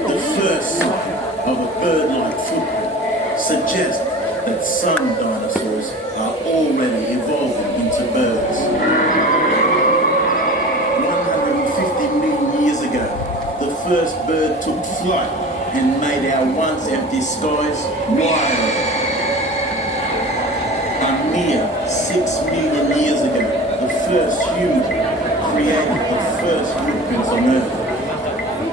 The first sign of a bird-like footprint suggests that some dinosaurs are already evolving into birds. 150 million years ago, the first bird took flight and made our once empty skies wild. A mere 6 million years ago, the first human created the first footprints on Earth.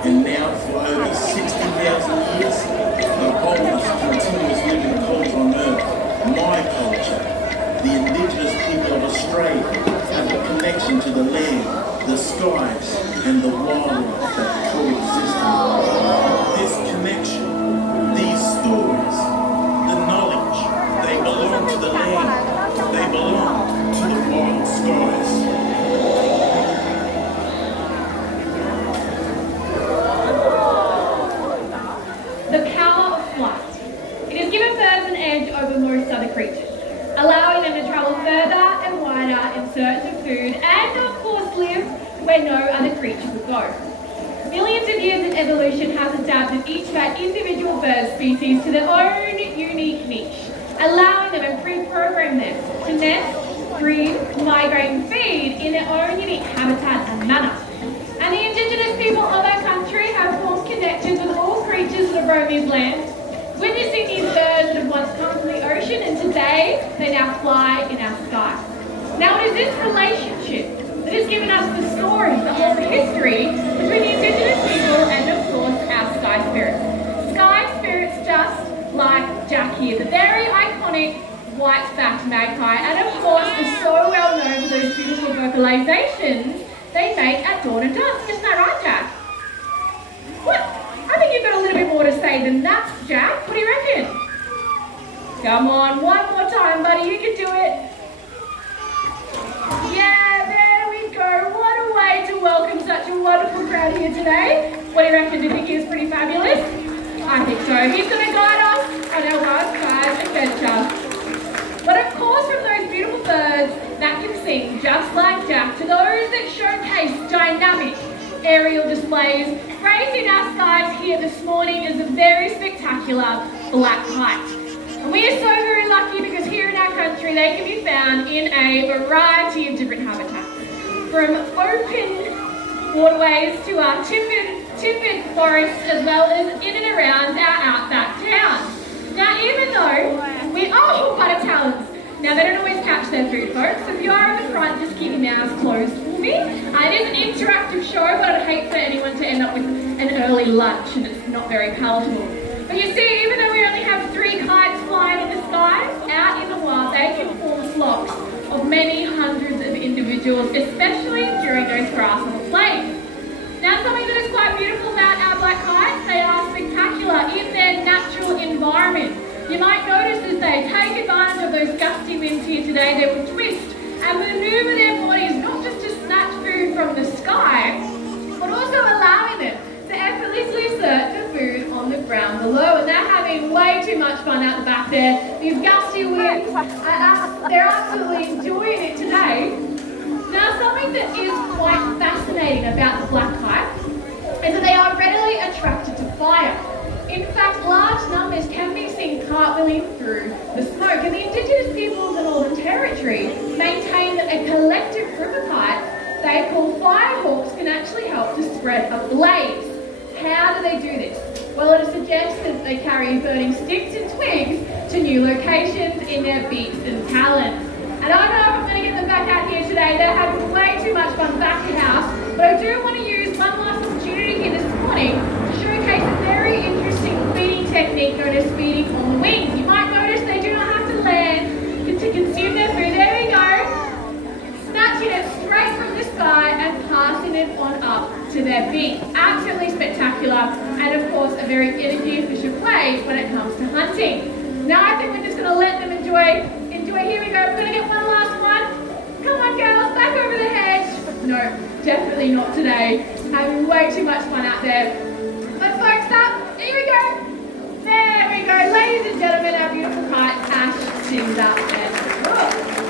And now, for over 60,000 years, the oldest continuous living culture on Earth, my culture, the indigenous people of Australia, have a connection to the land, the skies, and the wildlife that coexist. This connection, these stories, the knowledge, they belong to the land, they belong to the wild skies. The power of flight. It has given birds an edge over most other creatures, allowing them to travel further and wider in search of food and, of course, live where no other creature would go. Millions of years of evolution has adapted each of our individual bird species to their own unique niche, allowing them and pre-programmed them to nest, breed, migrate and feed in their own unique habitat and manner. And the indigenous people of our country have formed connections with all creatures that roam these lands, witnessing these birds that have once come from the ocean and today they now fly in our sky. Now it is this relationship that has given us the stories, the whole history between the indigenous people and of course our sky spirits. Sky spirits just like Jack here, the very iconic white-backed magpie, and of course is so well known for those beautiful vocalizations they make at dawn and dusk. Isn't that right, Jack? What? I think you've got a little bit more to say than that, Jack. What do you reckon? Come on, one more time, buddy. You can do it. Yeah, there we go. What a way to welcome such a wonderful crowd here today. What do you reckon? Do you think he was pretty fabulous? I think so. He's going to guide us on our wild-card adventure. But of course, from those beautiful birds that can sing just like Jack to those that showcase dynamic aerial displays, gracing our skies here this morning is a very spectacular black kite. And we are so very lucky because here in our country they can be found in a variety of different habitats. From open waterways to our timbered forests as well as in and around our outback towns. Now even though butter talons. Now they don't always catch their food, folks, so if you are in the front, just keep your mouths closed for me. It is an interactive show, but I'd hate for anyone to end up with an early lunch and it's not very palatable. But you see, even though we only have 3 kites flying in the skies, out in the wild they can form flocks of many hundreds of individuals, especially during those grasshopper plays. Now something that is quite beautiful about our black kites, they are spectacular in their natural environment. You might notice as they take advantage of those gusty winds here today, they will twist and maneuver their bodies not just to snatch food from the sky, but also allowing them to effortlessly search for food on the ground below. And they're having way too much fun out the back there. These gusty winds, they're absolutely enjoying it today. Now something that is quite fascinating about the black kite is that they are readily attracted to fire. In fact, large numbers can be seen cartwheeling through the smoke, and the indigenous peoples of the Northern Territory maintain that a collective group of kites they call firehawks can actually help to spread a blaze. How do they do this? Well, it is suggested that they carry burning sticks and twigs to new locations in their beaks and talons. And I don't know if I'm going to get them back out here today. They're having way too much fun back at house, but I do want to use one last opportunity here this morning to showcase a very interesting feeding technique known as feeding on the wings. You might notice they do not have to land to consume their food. There we go. Snatching it straight from the sky and passing it on up to their beak. Absolutely spectacular, and of course a very energy efficient way when it comes to hunting. Now I think we're just going to let them enjoy. Here we go. We're going to get one last one. Come on girls, back over the hedge. No, definitely not today. Having way too much fun out there. But folks up, here we go. There we go. Ladies and gentlemen, our beautiful kite Ash sings up and